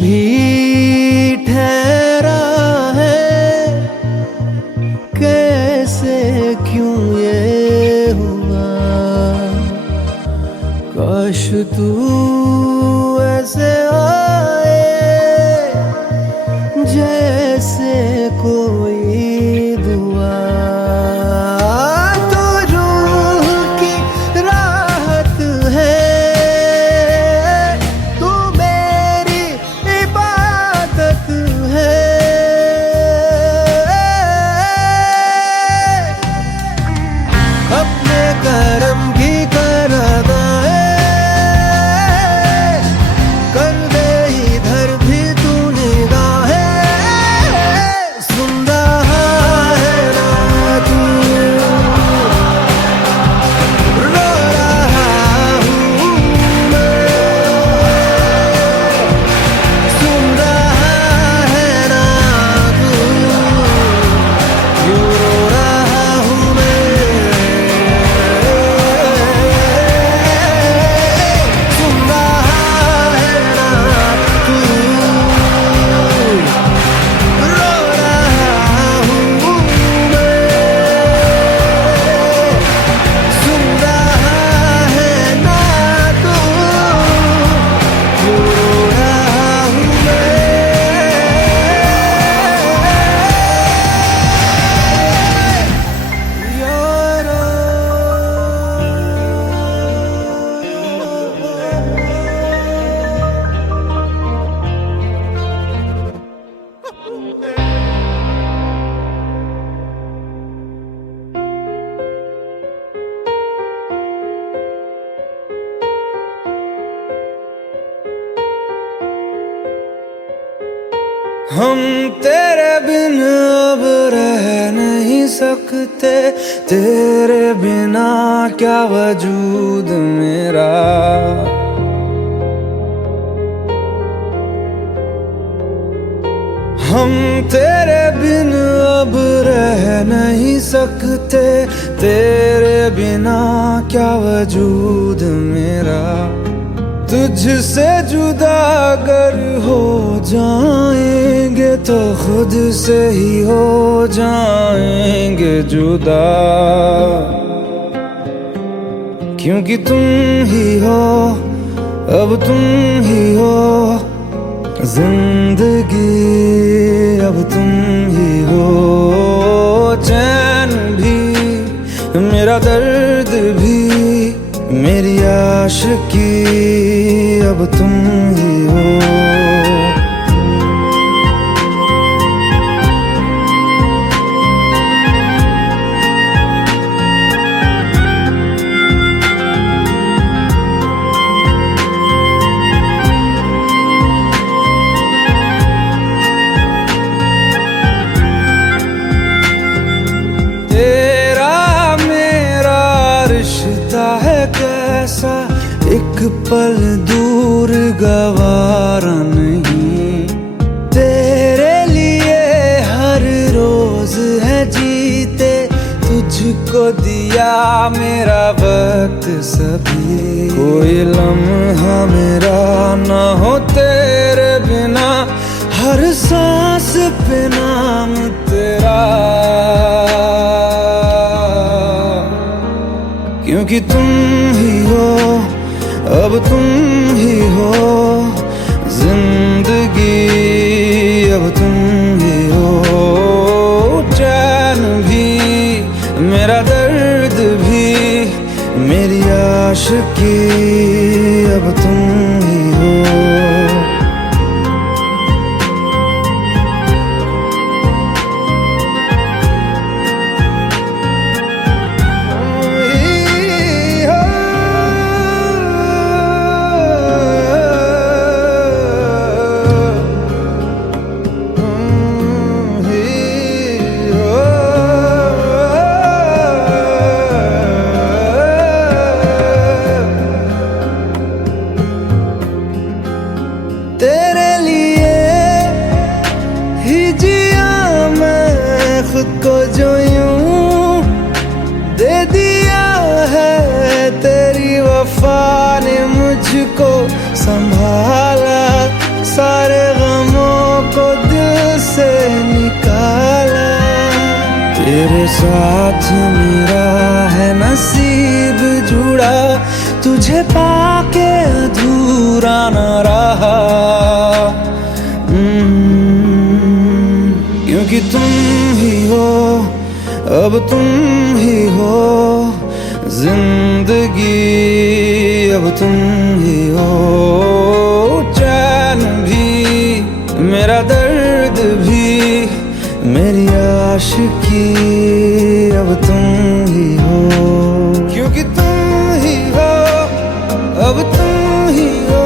भी ठहरा है, कैसे क्यों ये हुआ। काश तू ऐसे आए जैसे कोई दुआ। तो रूह की राहत है, तू मेरी इबादत है। अपने करम की कर अदाएं कर दे इधर भी तू निगाहें। सुन रहा है ना तू, रो रहा हूँ मैं। सुन रहा है ना तू, क्यों रो रहा हूँ मैं। सुन रहा है ना तू, रो रहा हूँ मैं। सुन रहा है ना तू, क्यों रो रहा हूँ मैं। यारा हम तेरे बिन अब रह नहीं सकते, तेरे बिना क्या वजूद मेरा। हम तेरे बिन अब रह नहीं सकते, तेरे बिना क्या वजूद मेरा। तुझसे जुदा अगर हो जाएंगे तो खुद से ही हो जाएंगे जुदा। क्योंकि तुम ही हो, अब तुम ही हो जिंदगी, अब तुम ही हो। चैन भी मेरा दर्द भी मेरी आशिकी, अब तुम ही हो। तेरा मेरा रिश्ता है कैसा, एक पल दूर गवारा नहीं। तेरे लिए हर रोज है जीते, तुझको दिया मेरा वक्त सभी। कोई लम्हा मेरा ना हो तेरे बिना, हर सांस पे नाम तेरा। क्योंकि तुम ही हो, अब तुम ही हो जिंदगी, अब तुम ही हो। चैन भी मेरा दर्द भी मेरी आशिकी, अब तुम ही हो। तेरे लिए ही जिया मैं खुद को, जो यूं दे दिया है तेरी वफा ने मुझको संभाला। सारे तेरे साथ मेरा है नसीब जुड़ा, तुझे पाके अधूरा न रहा। क्योंकि तुम ही हो, अब तुम ही हो जिंदगी, अब तुम ही हो चैन भी, मेरा दर्द भी, मेरी आशिकी, अब तुम ही हो। क्योंकि तुम ही हो, अब तुम ही हो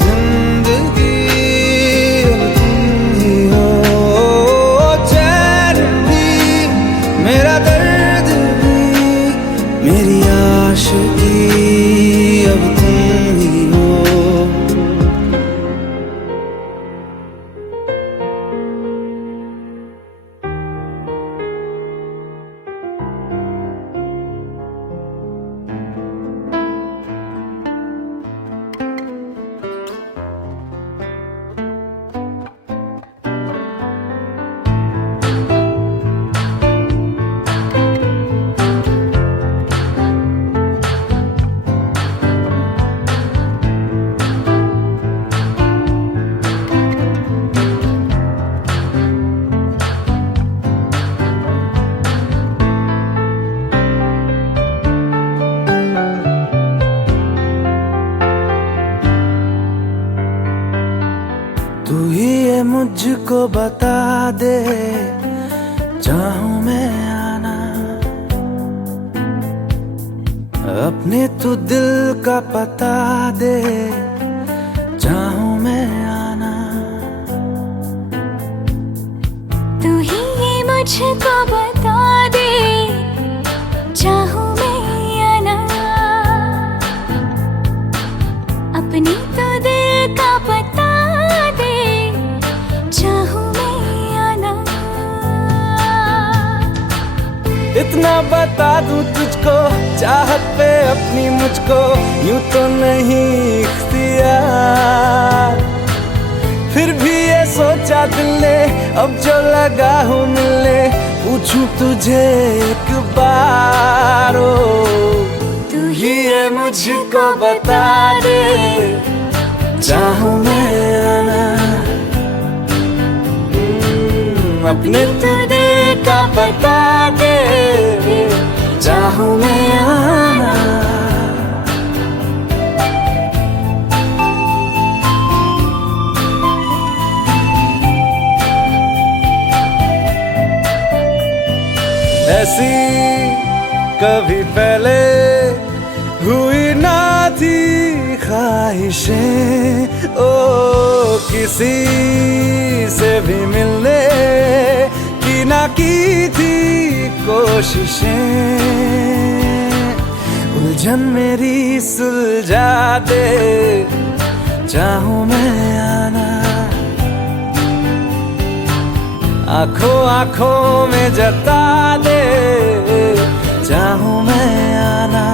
जिंदगी, अब तुम ही हो चैन भी, मेरा दर्द भी, मेरी आशिकी, अब तुम ही हो। तू ही ये मुझको बता दे, चाहूं मैं आना, अपने तू दिल का पता दे, चाहूं मैं आना। तू ही ये मुझको बता दे, चाहूं मैं आना, अपनी तो दिल का पता दे, चाहूं मैं आना। इतना बता दूं तुझको, चाहत पे अपनी मुझको यूं तो नहीं इख्तियार, फिर भी ये सोचा दिल ने अब जो लगा हूँ मिलने, पूछूं तुझे एक बार। तू ही ये मुझको बता दे, चाहूं मैं आना, अपने तो दिल का बता दे, चाहूं मैं आना। ऐसी कभी पहले हुई ना थी ख्वाहिशें, ओ किसी से भी मिलने की ना की थी कोशिशें, उलझन मेरी सुलझा दे, चाहूं मैं आना, आंखों आंखों में जता दे, चाहूं मैं आना।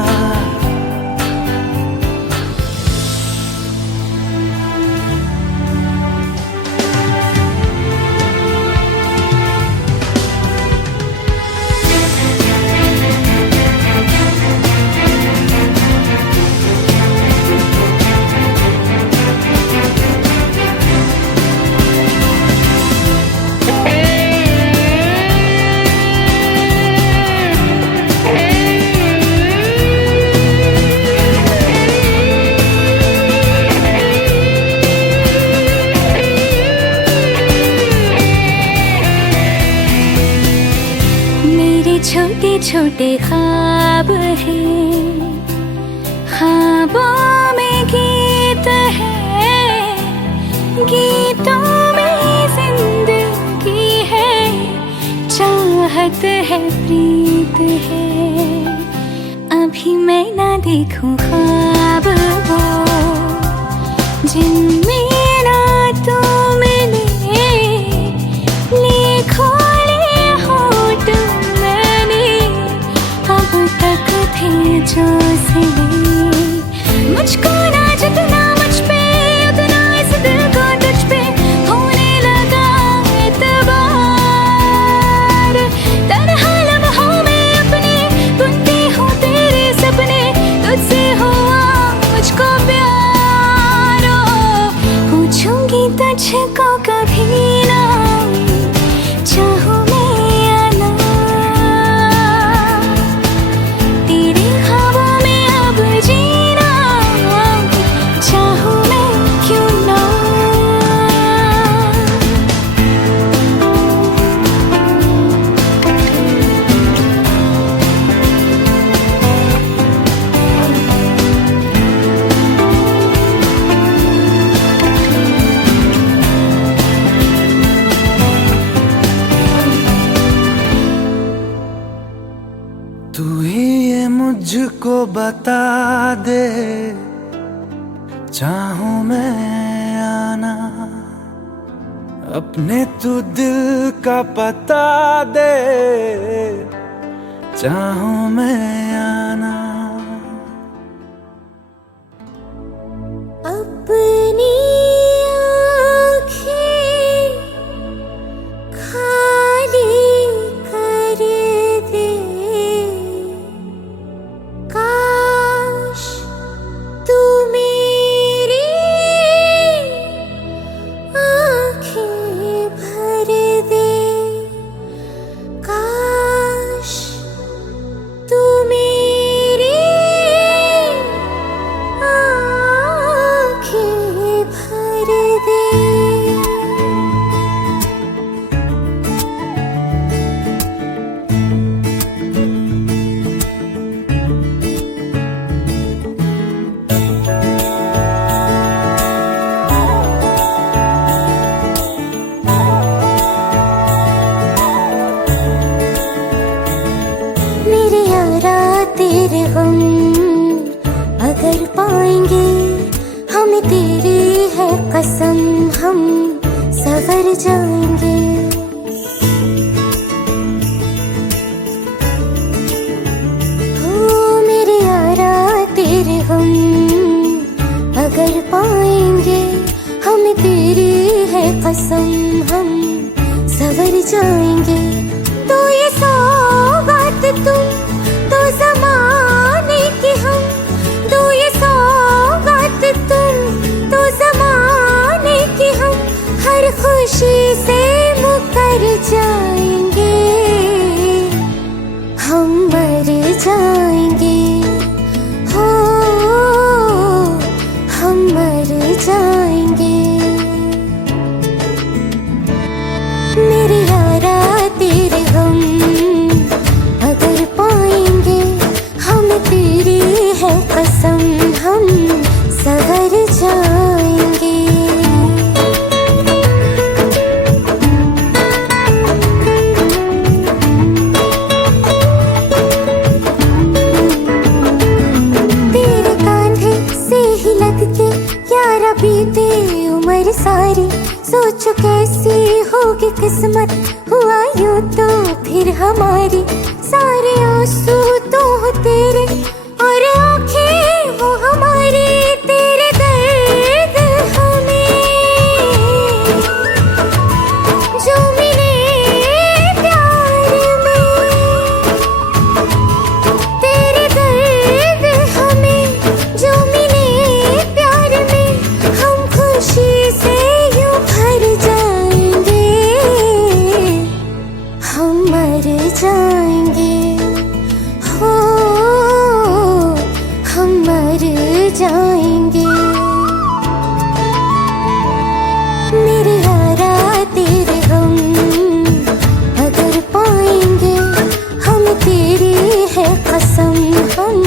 छोटे छोटे ख्वाब हैं, ख्वाबों में गीत है, गीतों में जिंदगी है, चाहत है, प्रीत है। अभी मैं ना देखूं ख्वाब वो, जिनमें ना तू मिले, लिखो जो सिले, मुझको ना जितना मुझ पे, उतना इस दिल को तुझ पे होने लगा एतबार। मुझको बता दे, चाहूं मैं आना, अपने तू दिल का पता दे, चाहूं मैं आना। अपनी आँखें खाली कर दे, काश तू मेरी आँखें भर दे, काश तू मेरी आँखें भर दे। मेरे यारा तेरे गम अगर पाएंगे, हमें तेरी है कसम, हम सवर जाएंगे। हो मेरे यारा तेरे गम अगर पाएंगे, हमें तेरी है कसम, हम सवर जाएंगे। तो ये सौगात तुम तो ज़माने की, हम तो ये सौगात तुम तो ज़माने की, हम हर खुशी से मुकर जाएंगे, हम मर जाएंगे, हो हम मर जाएंगे। मेरे यारा तेरे गम अगर पाएंगे, हमें तेरी है कसम, हम सवर जाएंगे। तेरे कांधे से ही लग के यारा बीते उम्र सारी, सोचो कैसी होगी किस्मत, हुआ यूं तो फिर हमारी। सारे आंसू तो हो तेरे और आंखें वो हमारी, तेरे दर्द हमें जो मिले प्यार में, तेरे दर्द हमें जो मिले प्यार में, हम खुशी से यूं भर जाएंगे, हम मर जाएंगे, हो हम मर जाएंगे। मेरे यारा तेरे गम अगर पाएंगे, हम तेरी है कसम, हम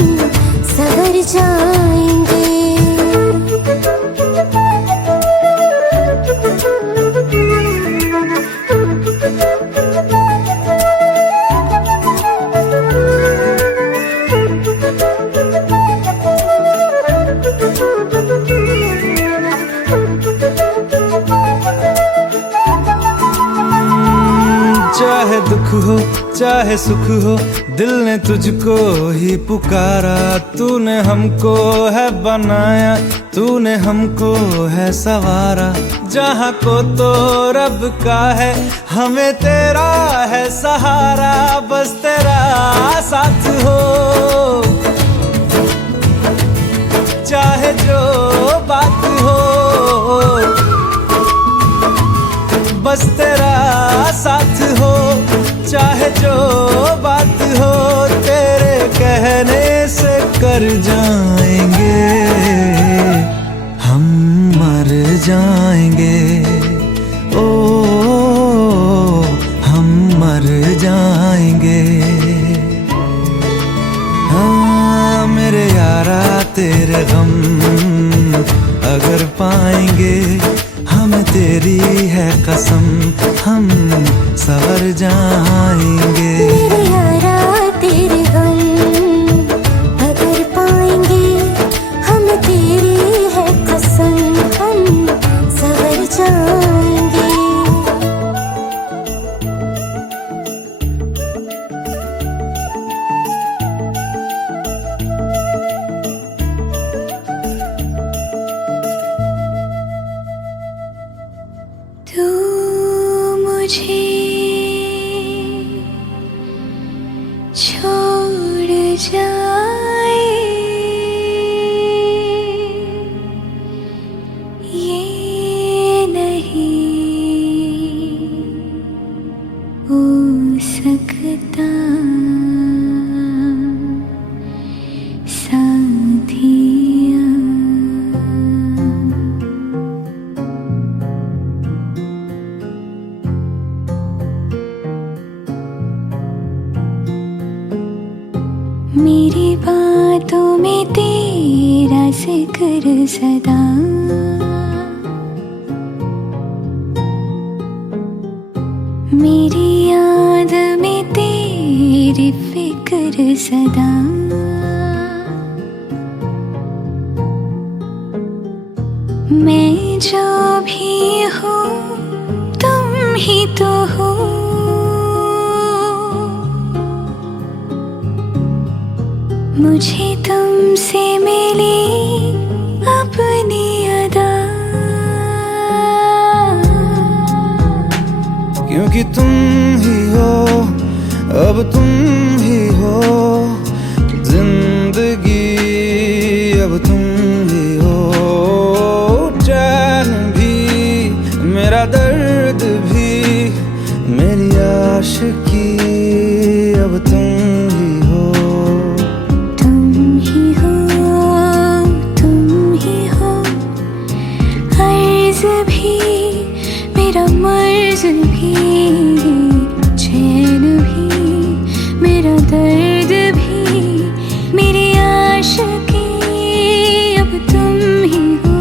सवर जाएंगे। चाहे दुख हो चाहे सुख हो, दिल ने तुझको ही पुकारा, तूने हमको है बनाया, तूने हमको है सवारा। जहाँ को तो रब का है, हमें तेरा है सहारा, बस तेरा साथ हो, चाहे जो बात हो, बस तेरा साथ हो, चाहे जो बात हो, तेरे कहने से कर जाएंगे, हम मर जाएंगे, ओ हम मर जाएंगे। हाँ मेरे यारा तेरे गम अगर पाएंगे, हम तेरी है कसम, हम सवर जाएंगे। मेरे यारा तेरे गम फिक्र सदा, मेरी याद में तेरी फिक्र सदा। मैं जो भी हूँ तुम ही तो हो, मुझे तुमसे मिली अपनी अदा। क्योंकि तुम ही हो, अब तुम ही हो जिंदगी, अब तुम ही हो चैन भी, मेरा दर्द भी, मेरी आशिकी, अब तुम ही हो। तुम ही हो, तुम ही हो, अर्ज भी मेरा मर्ज भी, चैन भी मेरा दर्द भी, मेरी आशिकी, अब तुम ही हो।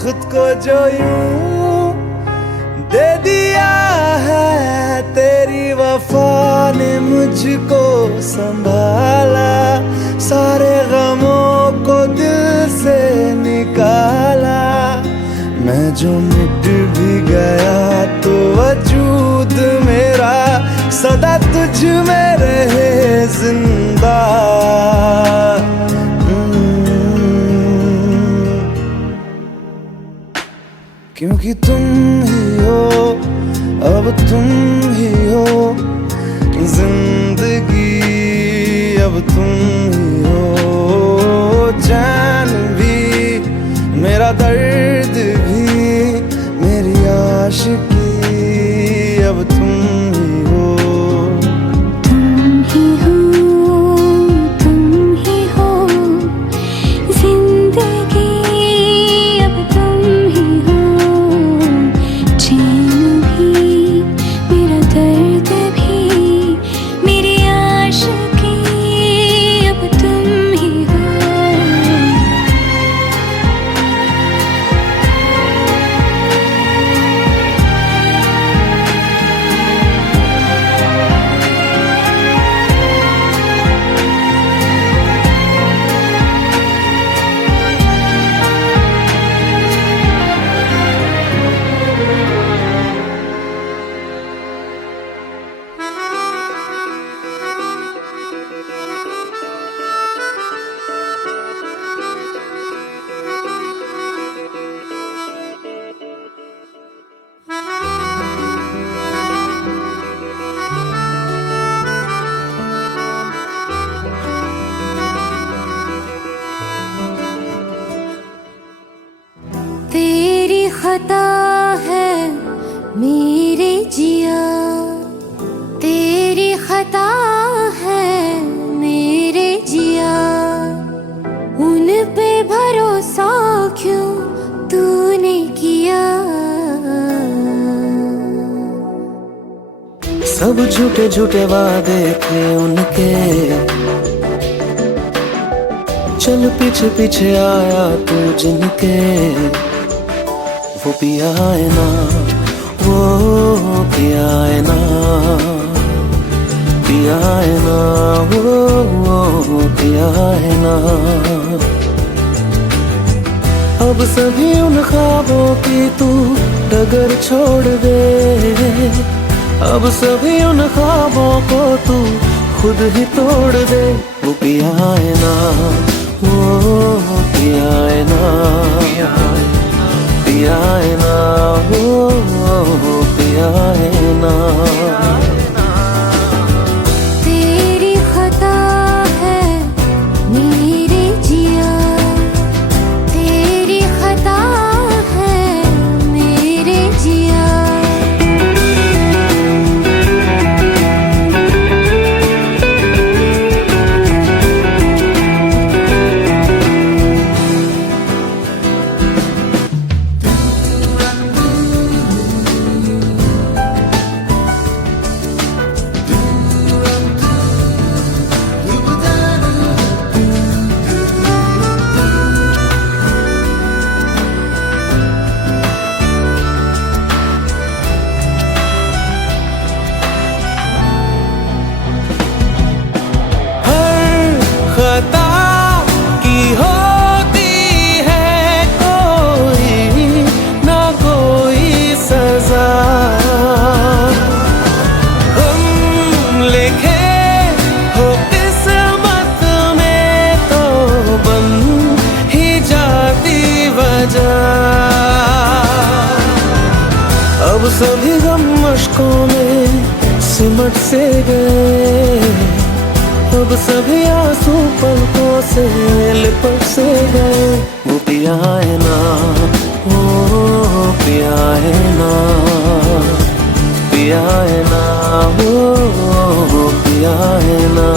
खुद को जो यूं दे दिया है, तेरी वफा ने मुझको संभाला, सारे गमों को दिल से निकाला। मैं जो मिट भी गया तो वजूद मेरा सदा तुझ में रहे जिंदा। क्योंकि तुम ही हो, अब तुम ही हो जिंदगी, अब तुम ही हो चैन भी, मेरा दर्द भी, मेरी आशिकी, अब तुम ही हो। तुम ही हो, तुम ही हो जिंदगी, अब तुम ही हो, चैन भी मेरा दर्द भी, मेरी आशिकी, अब तुम ही हो। तेरी खता है मेरे जिया, तेरी खता है मेरे जिया, उन पे भरोसा क्यों तूने किया। सब झूठे झूठे वादे थे उनके, चल पीछे पीछे आया तू जिनके, वो पिया है ना, वो पिया है ना, पिया है ना, वो पिया है ना। अब सभी उन ख्वाबों की तू डगर छोड़ दे, अब सभी उन ख्वाबों को तू खुद ही तोड़ दे। वो पिया है ना, वो पिया है ना, पिया है ना, वो पिया है ना। तेरी खता है मेरे जिया, तेरी खता है मेरे जिया। खता की होती है कोई ना कोई सजा। हम लिखे हो किस्मत में तो बन ही जाती वजह। अब सभी गम मुश्कों में सिमट से गए, अब सभी आंसू पलकों से लिपट से गए। वो पिया है ना, वो पिया है ना, पिया है ना, वो पिया है ना।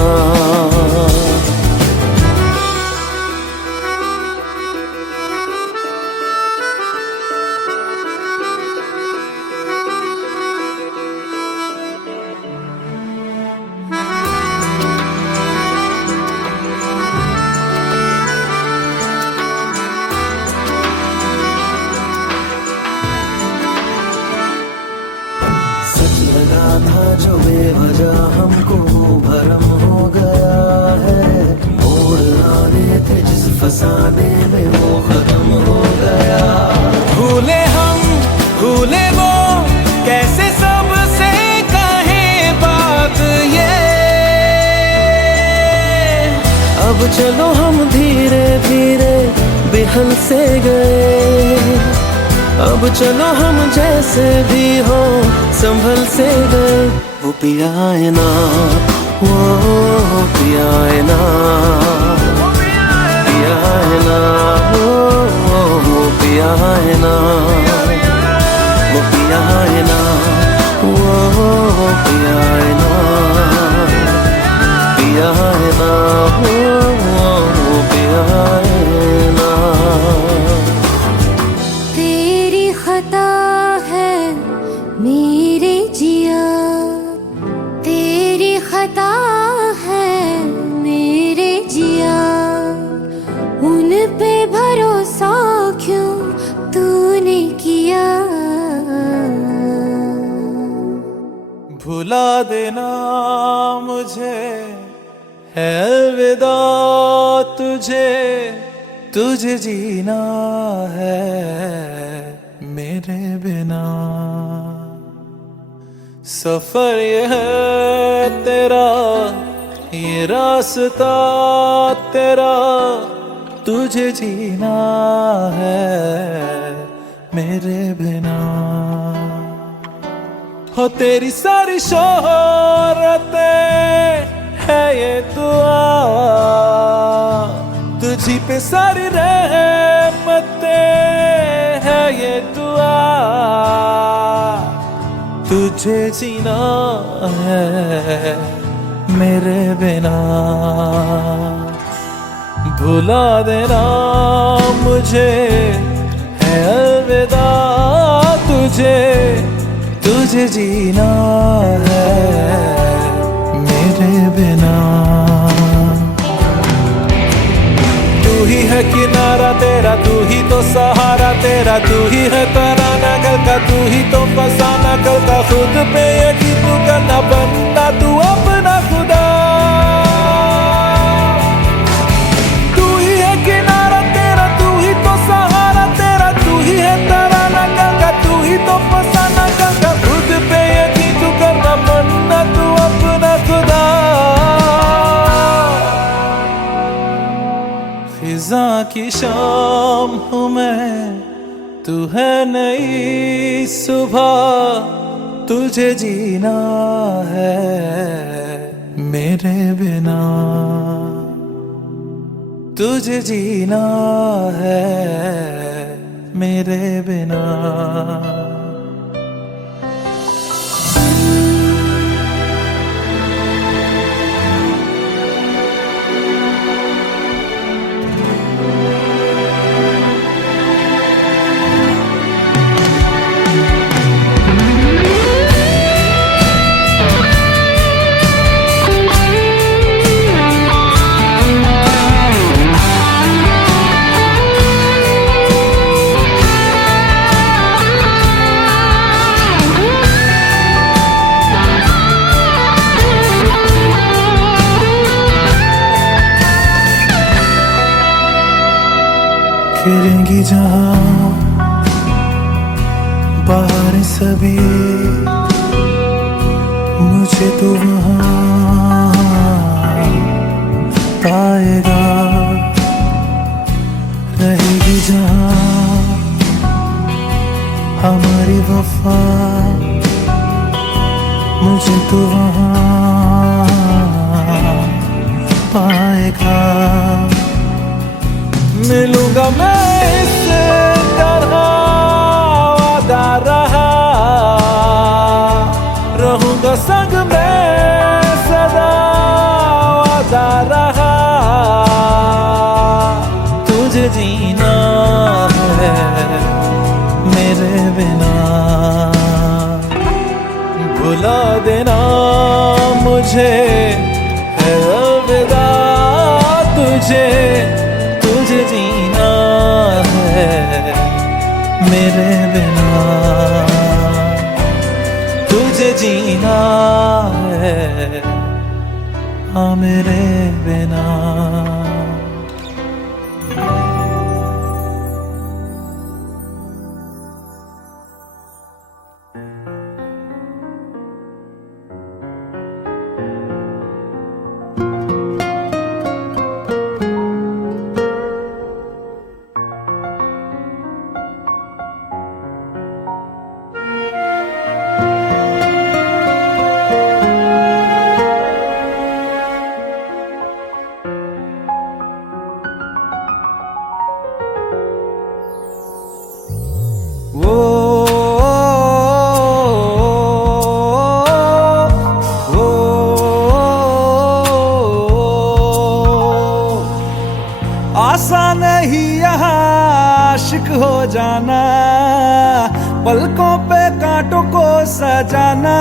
लगा था जो बेवजह हमको भरम हो गया है। मोड़ आने थे जिस फसाने में वो खत्म हो गया। भूले हम भूले वो कैसे सबसे कहें बात ये। अब चलो हम धीरे धीरे बिहल से गए। अब चलो हम जैसे भी हो संभल से गए। वो पिया है ना, वो पिया है ना, पिया है ना, वो पिया है ना, वो पिया है ना, वो पिया है ना, पिया है ना, वो पिया है ना। खता है मेरे जिया, तेरी खता है मेरे जिया। उन पे भरोसा क्यों तूने किया। भुला देना मुझे है अलविदा तुझे, तुझे जीना है मेरे बिना। सफर ये है तेरा, ये रास्ता तेरा, तुझे जीना है मेरे बिना। हो तेरी सारी शोहरतें है ये दुआ, तुझी पे सारी रहमतें है ये दुआ। तुझे जीना है मेरे बिना। भुला देना मुझे है अलविदा तुझे, तुझे जीना है मेरे बिना। तू ही है किनारा तेरा, तू ही तो सहारा तेरा, तू ही है तराना कल का, तू ही तो फसाना कल का। खुद पे यकीन तू करना बनता तू अपना खुदा। तू ही है किनारा तेरा, तू ही तो सहारा तेरा, तू ही है तराना कल का, तू ही तो फसाना कल का। खुद पे यकीन तू करना बनना तू अपना खुदा। की शाम हूँ मैं, तू है नई सुबह, तुझे जीना है मेरे बिना, तुझे जीना है मेरे बिना। खिलेंगी जहाँ बाहर सभी, मुझे तो वहाँ पाएगा। रहेगी जहाँ हमारी वफा, मुझे तो वहाँ पाएगा। मिलूंगा मैं इस तरह वादा रहा, रहूंगा संग में सदा वादा रहा। तुझे जीना है मेरे बिना, भुला देना मुझे है अलविदा। तुझे तुझे जीना है मेरे बिना, तुझे जीना है हाँ मेरे बिना। आसान नहीं यहाँ आशिक हो जाना, पलकों पे कांटों को सजाना।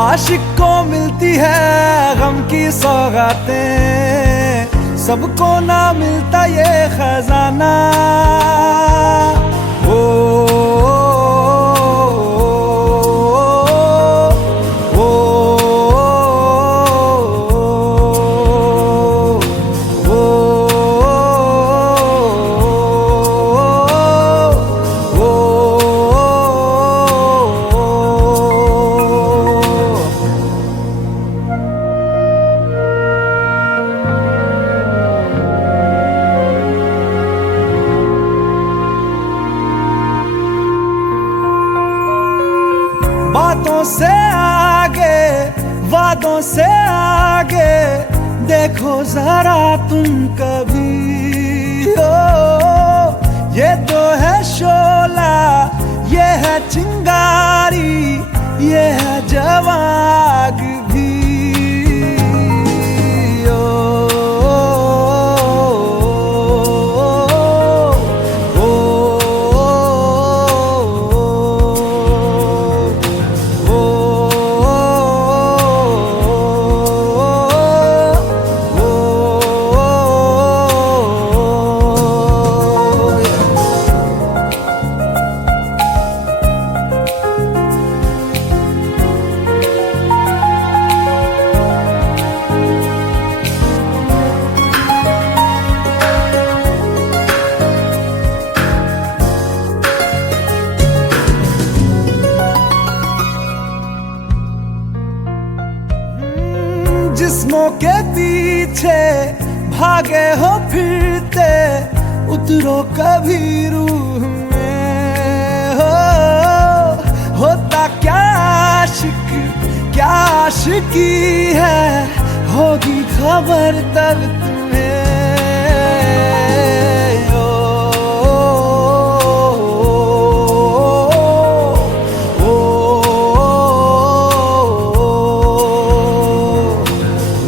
आशिक को मिलती है गम की सौगातें, सबको ना मिलता ये खजाना। बातों से आगे वादों से आगे देखो जरा तुम कभी। ओ ये तो है शोला, ये है चिंगारी, ये है जवाग भी। जिस्मों के पीछे भागे हो फिरते, उतरो कभी रूह में। हो होता क्या आशिक, क्या आशिकी है, होगी खबर तब तुम्हें। ओ, ओ,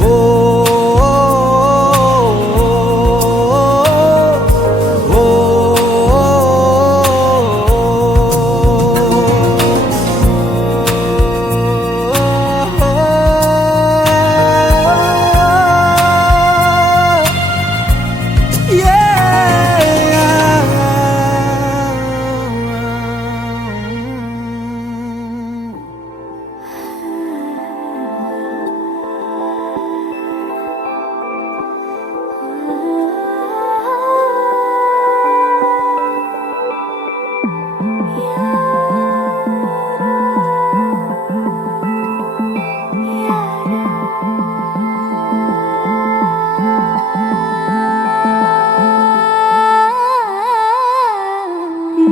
ओ,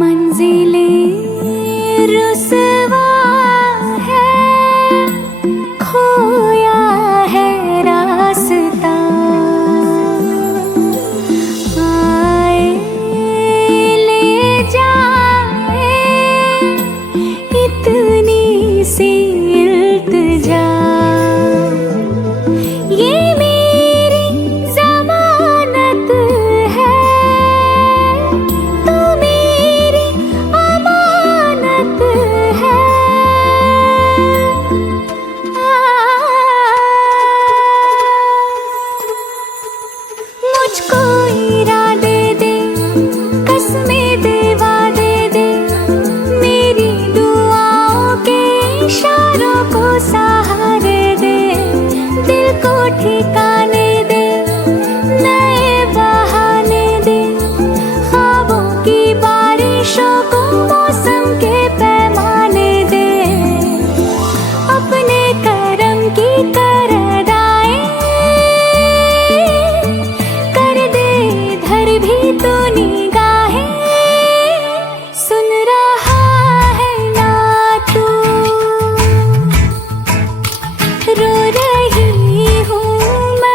मंजिलें रुसवा है, खोया है रास्ता। आए ले जाए इतनी सी इल्तिजा, ये मेरी जमानत है, तू मेरी अमानत है। मुझको इरादे दे, कसमें दे, वादे दे, मेरी दुआओं के इशारों को सहारे दे, दिल को ठिकाने दे, नए बहाने दे, ख्वाबों की बारिशों को मौसम के पैमाने दे, अपने करम की करदाएं कर दे इधर भी तो निगाहें। सुन रहा है ना तू, रो रही हूँ मैं।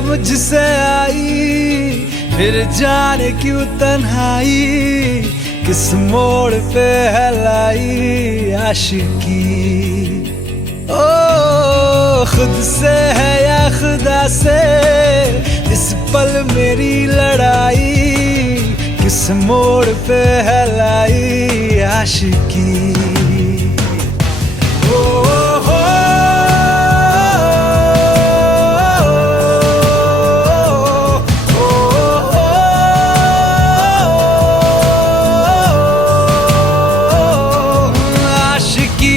मुझसे आई, फिर जाने क्यों तन्हाई, किस मोड़ पे है लाई आशिकी। ओ खुद से है या खुदा से, इस पल मेरी लड़ाई, किस मोड़ पे है लाई आशिकी।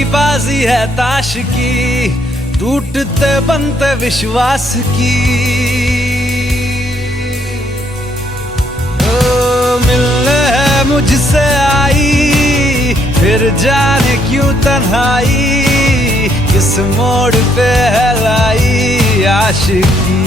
बाजी है ताश की, टूटते बनते विश्वास की। मिलने है मुझसे आई, फिर जाने क्यों तन्हाई, किस मोड़ पे है लाई आशिकी।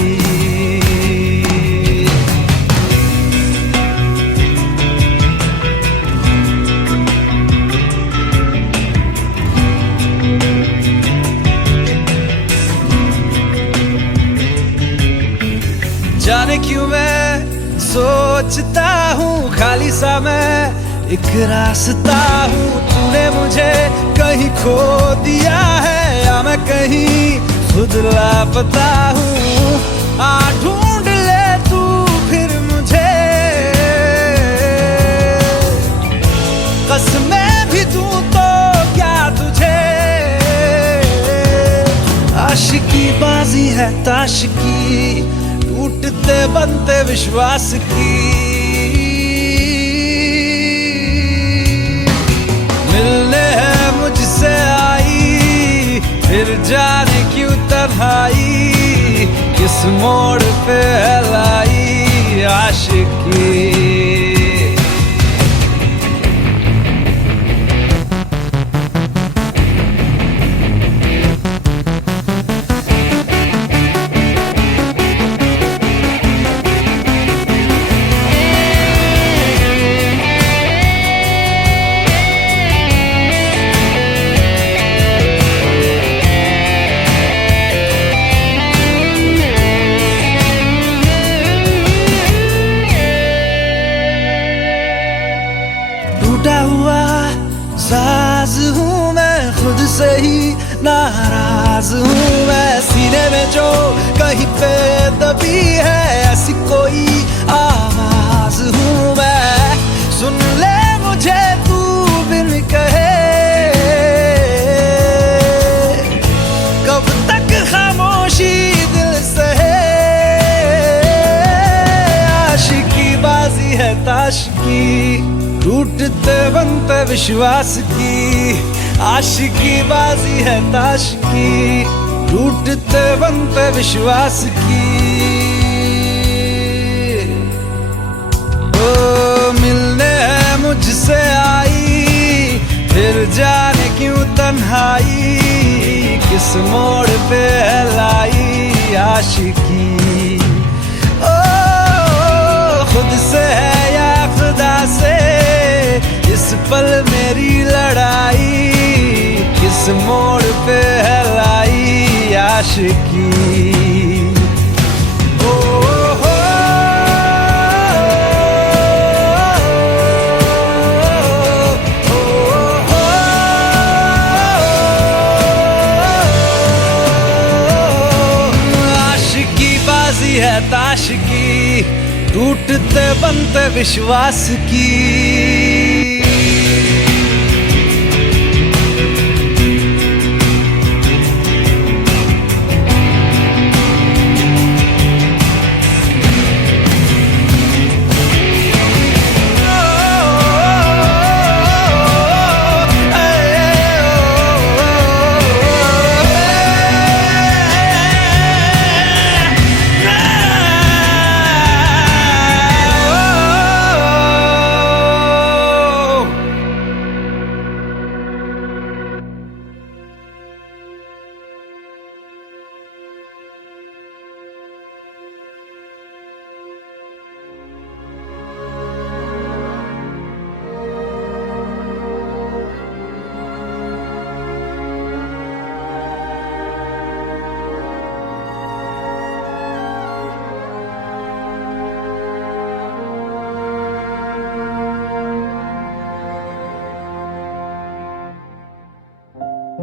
जाने क्यों मैं सोचता हूँ खाली सा मैं एक रास्ता हूँ, तूने मुझे कहीं खो दिया है या मैं कहीं खुद लापता हूँ। आ ढूंढ ले तू फिर मुझे, कसमें भी दूँ तो क्या तुझे। आशिकी बाजी है ताश की, टूटते बनते विश्वास की। मिलने है मुझसे आई, फिर जाने क्यों तन्हाई, किस मोड़ पे है लाई आशिकी। टूटा हुआ साज हूँ मैं, खुद से ही नाराज हूँ मैं। सीने में जो कहीं पे दबी है ऐसी कोई आवाज हूँ मैं। सुन ले मुझे तू बिन कहे, कब तक खामोशी दिल सहे। आशिकी बाजी है ताश की, टूटते बनते विश्वास की। आशिकी बाजी है ताश की, टूटते बनते विश्वास की। ओ मिलने है मुझसे आई, फिर जाने क्यों तन्हाई, किस मोड़ पे है लाई आशिकी। ओ खुद से है या खुदा से, इस पल मेरी लड़ाई, किस मोड़ पे है लाई आशिकी। ओ हो आशिकी बाजी है ताश की, टूटते बनते विश्वास की।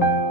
है।